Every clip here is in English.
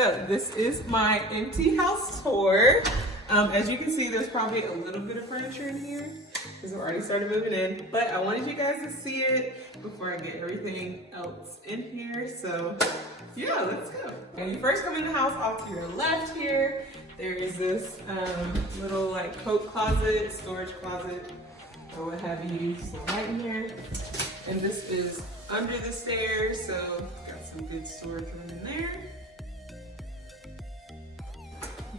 So this is my empty house tour. As you can see, there's probably a little bit of furniture in here because we already started moving in, but I wanted you guys to see it before I get everything else in here. So yeah, let's go. When you first come in the house, off to your left here, there is this little like coat closet, storage closet, or what have you. So right here, and this is under the stairs, so got some good storage room in there.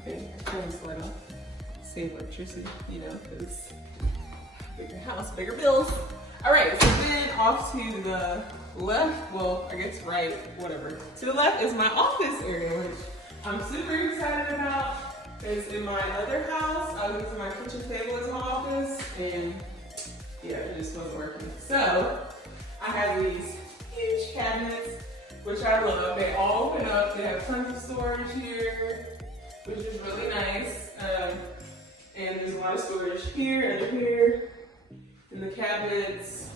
Okay, turn this light off. Save electricity, you know, because bigger house, bigger bills. All right, so then off to the left, well, I guess right, whatever. To the left is my office area, which I'm super excited about. Because in my other house, I was using my kitchen table as my office, and yeah, it just wasn't working. So I have these huge cabinets, which I love. They all open up. They have tons of storage here, which is really nice. And there's a lot of storage here and here in the cabinets.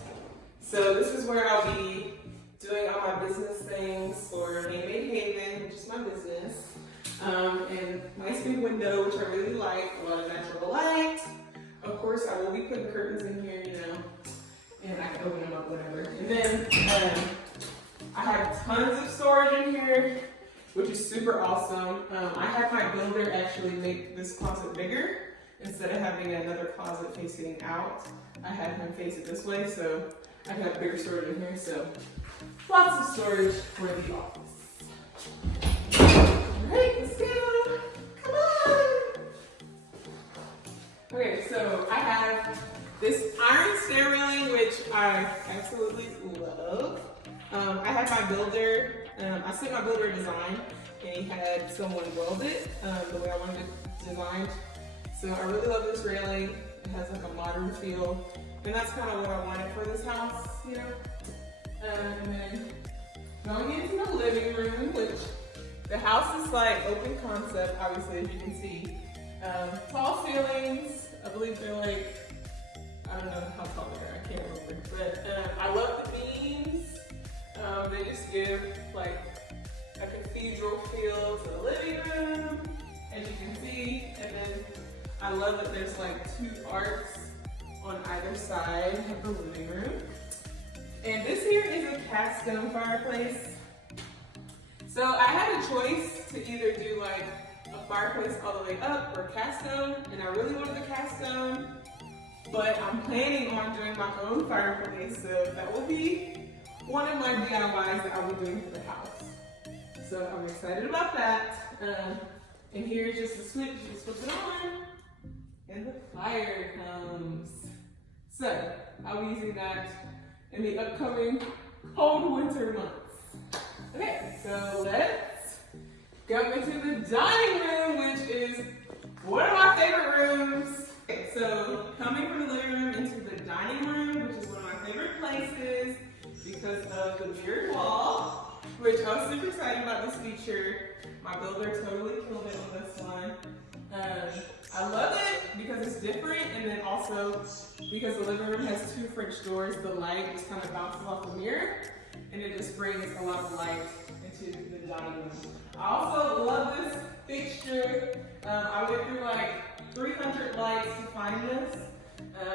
So this is where I'll be doing all my business things for Handmade Haven, which is my business. And nice big window, which I really like, a lot of natural light. Of course, I will be putting curtains in here, you know, and I can open them up, whatever. And then I have tons of storage in here, which is super awesome. I had my builder actually make this closet bigger. Instead of having another closet facing out, I had him face it this way, so I have bigger storage in here, so lots of storage for the office. Alright, let's go. Come on. Okay, so I have this iron stair railing, which I absolutely love. I had my builder, I sent my builder a design, and he had someone weld it the way I wanted it designed. So I really love this railing. It has like a modern feel, and that's kind of what I wanted for this house, you know. And then going into the living room, which the house is like open concept, obviously, as you can see. Tall ceilings. I believe they're like, I don't know how tall they are. I can't remember, but I love the beams. They just give like a cathedral feel to the living room, as you can see. And then I love that there's like two arcs on either side of the living room. And this here is a cast stone fireplace. So I had a choice to either do like a fireplace all the way up or cast stone, and I really wanted the cast stone, but I'm planning on doing my own fireplace, so that will be one of my DIYs that I'll be doing for the house. So I'm excited about that. And here's just the switch, you just flip it on, and the fire comes. So I'll be using that in the upcoming cold winter months. Okay, so let's go into the dining room, which is one of my favorite rooms. Okay, so coming from the living room into the dining room, which is one of my favorite places because of the mirrored wall, which I was super excited about this feature. My builder totally killed it on this one. I love it because it's different, and then also because the living room has two French doors, the light just kind of bounces off the mirror, and it just brings a lot of light into the dining room. I also love this fixture. I went through like 300 lights to find this,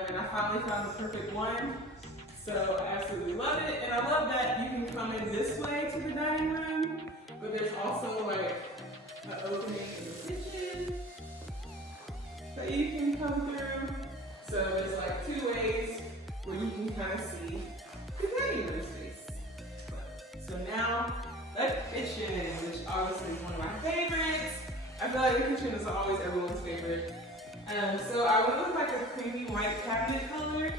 and I finally found the perfect one. So I absolutely love it, and I love that you can come in this way to the dining room, but there's also like an opening in the kitchen that you can come through. So there's like two ways where you can kind of see the dining room space. So now the kitchen, which obviously is one of my favorites. I feel like the kitchen is always everyone's favorite. So I went with like a creamy white cabinet color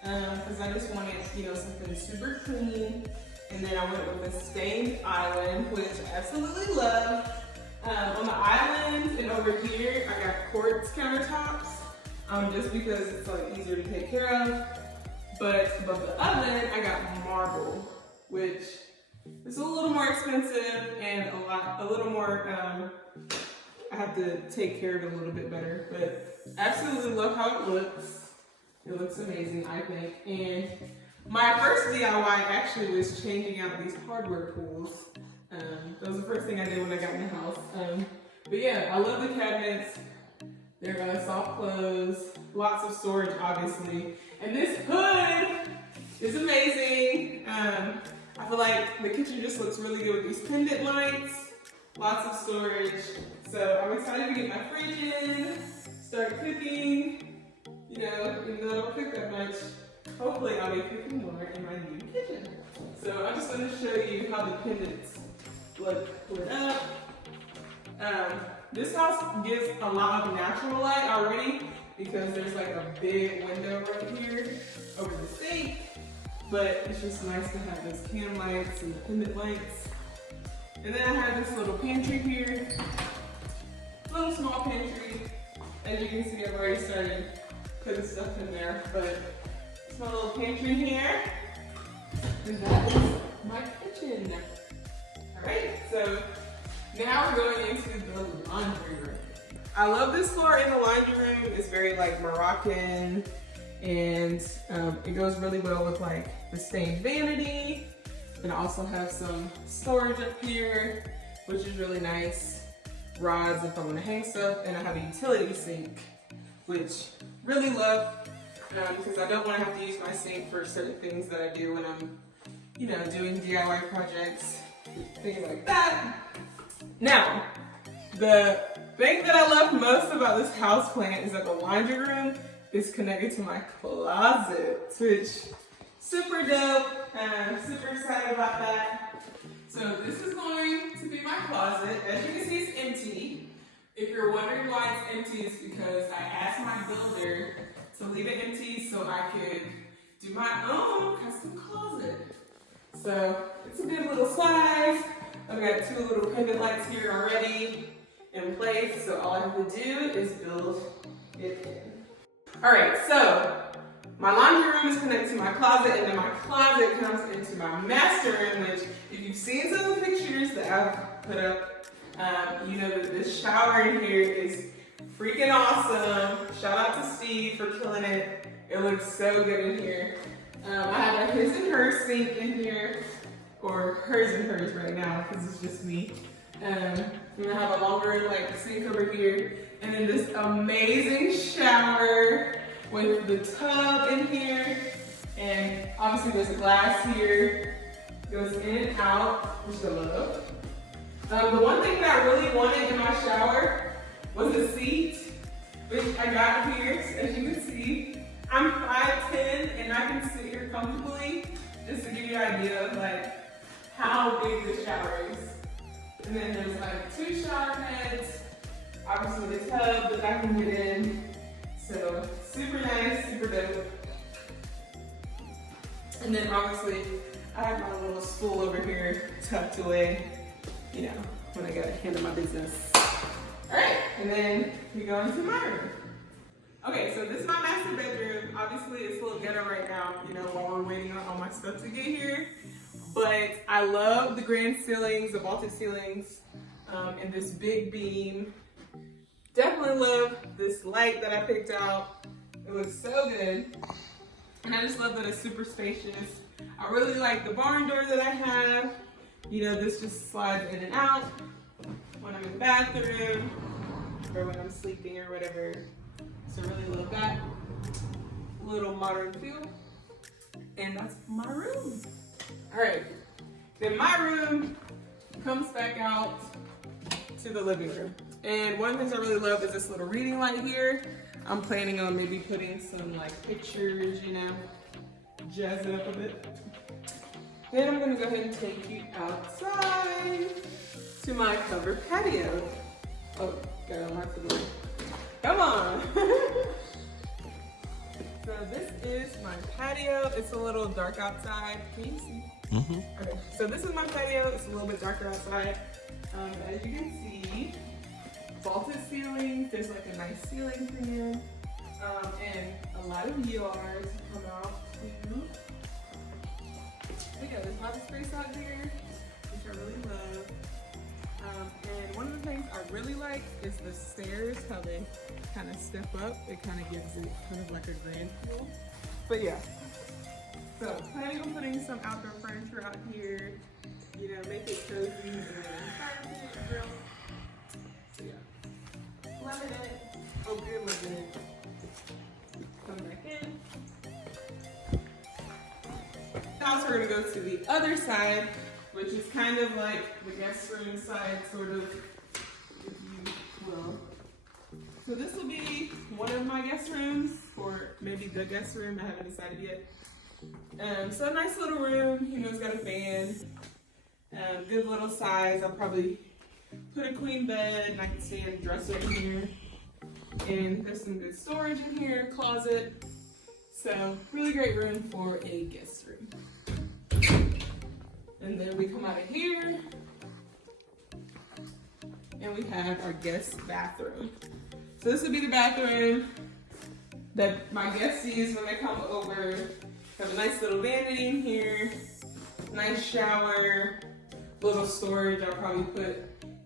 because I just wanted, you know, something super clean. And then I went with a stained island, which I absolutely love. On the island and over here, I got quartz countertops, just because it's like easier to take care of. But above the oven, I got marble, which is a little more expensive and a little more. I have to take care of it a little bit better, but I absolutely love how it looks. It looks amazing, I think. And my first DIY actually was changing out these hardware pools. That was the first thing I did when I got in the house. But yeah, I love the cabinets. They're soft close, lots of storage, obviously. And this hood is amazing. I feel like the kitchen just looks really good with these pendant lights, lots of storage. So I'm excited to get my fridge in, start cooking. You know, even though I don't cook that much, hopefully I'll be cooking more in my new kitchen. So I'm just going to show you how the pendants look lit up. This house gives a lot of natural light already because there's like a big window right here over the sink. But it's just nice to have those cam lights and the pendant lights. And then I have this little pantry here. Little small pantry. As you can see, I've already started putting stuff in there. But it's my little pantry here. And that is my kitchen. Alright, so now we're going into the laundry room. I love this floor in the laundry room. It's very like Moroccan, and it goes really well with like the stained vanity. And I also have some storage up here, which is really nice. Rods if I want to hang stuff, and I have a utility sink, which really love because I don't want to have to use my sink for certain things that I do when I'm, you know, doing DIY projects, things like that. Now, the thing that I love most about this houseplant is that the laundry room is connected to my closet, which super dope. I'm super excited about that. So this is going to be my closet. As you can see, it's empty. If you're wondering why it's empty, it's because I asked my builder to leave it empty so I could do my own custom closet. So it's a good little size. I've got 2 little pendant lights here already in place, so all I have to do is build it in. All right, so my laundry room is connected to my closet, and then my closet comes into my master room, which if you've seen some of the pictures that I've put up, you know that this shower in here is freaking awesome. Shout out to Steve for killing it. It looks so good in here. I have a his and hers sink in here, or hers and hers right now because it's just me. And I have a longer like sink over here, and then this amazing shower with the tub in here, and obviously there's a glass here, goes in and out, which I love. The one thing that I really wanted in my shower was a seat, which I got here. As you can see, I'm 5'10", and I can sit here comfortably, just to give you an idea of like how big this shower is. And then there's like 2 shower heads, obviously the tub that I can get in. So super nice, super dope. And then obviously I have my little stool over here tucked away, you know, when I gotta handle my business. All right, and then we go into my room. Okay, so this is my master bedroom. Obviously it's a little ghetto right now, you know, while we're waiting on all my stuff to get here. But I love the grand ceilings, the vaulted ceilings, and this big beam. Definitely love this light that I picked out. It looks so good. And I just love that it's super spacious. I really like the barn door that I have. You know, this just slides in and out when I'm in the bathroom or when I'm sleeping or whatever. So I really love that little modern feel. And that's my room. All right, then my room comes back out to the living room. And one of the things I really love is this little reading light here. I'm planning on maybe putting some like pictures, you know, jazz it up a bit. Then I'm gonna go ahead and take you outside to my covered patio. Oh, gotta unlock the door. Come on. So this is my patio. It's a little dark outside. Can you see? Mm-hmm. Okay, so this is my patio. It's a little bit darker outside. As you can see, vaulted ceilings. There's like a nice ceiling fan, and a lot of yards come out too. But yeah, there's a lot of space out here, which I really love. And one of the things I really like is the stairs, how they kind of step up. It kind of gives it kind of like a grand feel. But yeah, so planning on putting some outdoor furniture out here, you know, make it cozy and we're gonna go to the other side, which is kind of like the guest room side, sort of, if you will. So this will be one of my guest rooms, or maybe the guest room, I haven't decided yet. So a nice little room, you know, it's got a fan, good little size. I'll probably put a queen bed, nightstand, dresser in here, and there's some good storage in here, closet. So really great room for a guest room. And then we come out of here, and we have our guest bathroom. So this would be the bathroom that my guests use when they come over. Have a nice little vanity in here, nice shower, little storage. I'll probably put,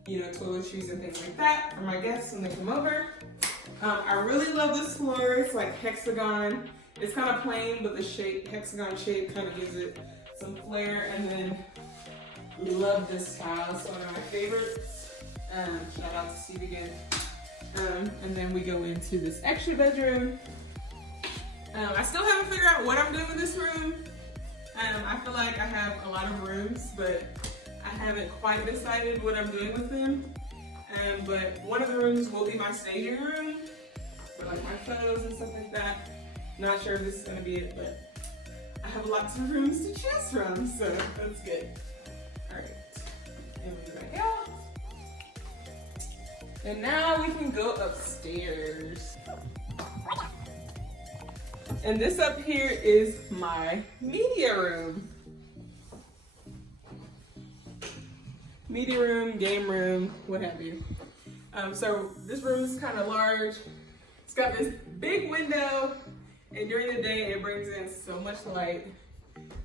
you know, toiletries and things like that for my guests when they come over. I really love this floor. It's like hexagon. It's kind of plain, but the shape, hexagon shape, kind of gives it some flair. And then we love this tile. It's one of my favorites. Shout out to Steve again. And then we go into this extra bedroom. I still haven't figured out what I'm doing with this room. I feel like I have a lot of rooms, but I haven't quite decided what I'm doing with them. But one of the rooms will be my staging room for like my photos and stuff like that. Not sure if this is gonna be it, but I have lots of rooms to choose from, so that's good. All right, and we go back out. And now we can go upstairs. And this up here is my media room. Media room, game room, what have you. So this room is kind of large. It's got this big window, and during the day it brings in so much light.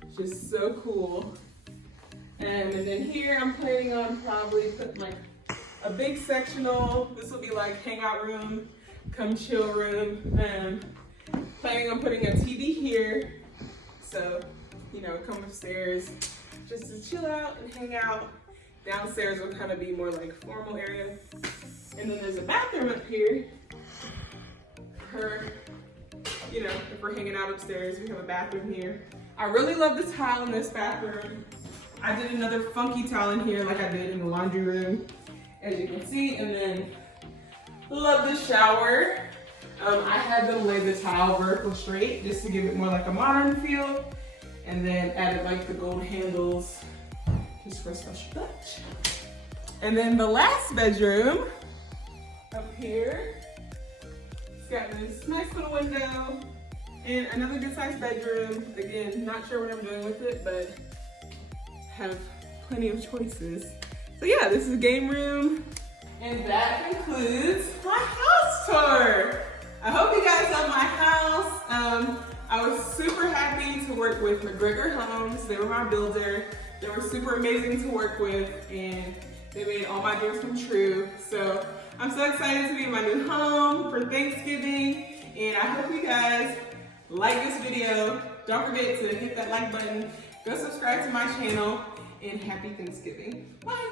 It's just so cool. And then here I'm planning on probably putting like a big sectional. This will be like hangout room, come chill room. Planning on putting a TV here. So, you know, come upstairs just to chill out and hang out. Downstairs will kind of be more like formal area. And then there's a bathroom up here. You know, if we're hanging out upstairs, we have a bathroom here. I really love the tile in this bathroom. I did another funky tile in here like I did in the laundry room, as you can see. And then love the shower. I had them lay the tile vertical straight just to give it more like a modern feel. And then added like the gold handles just for a special touch. And then the last bedroom up here, it's got this nice little window and another good sized bedroom. Again, not sure what I'm doing with it, but have plenty of choices. So yeah, this is a game room. And that concludes my house tour. I hope you guys love my house. I was super happy to work with McGregor Homes. They were my builder. They were super amazing to work with, and they made all my dreams come true. So I'm so excited to be in my new home for Thanksgiving, and I hope you guys like this video. Don't forget to hit that like button, go subscribe to my channel, and happy Thanksgiving. Bye.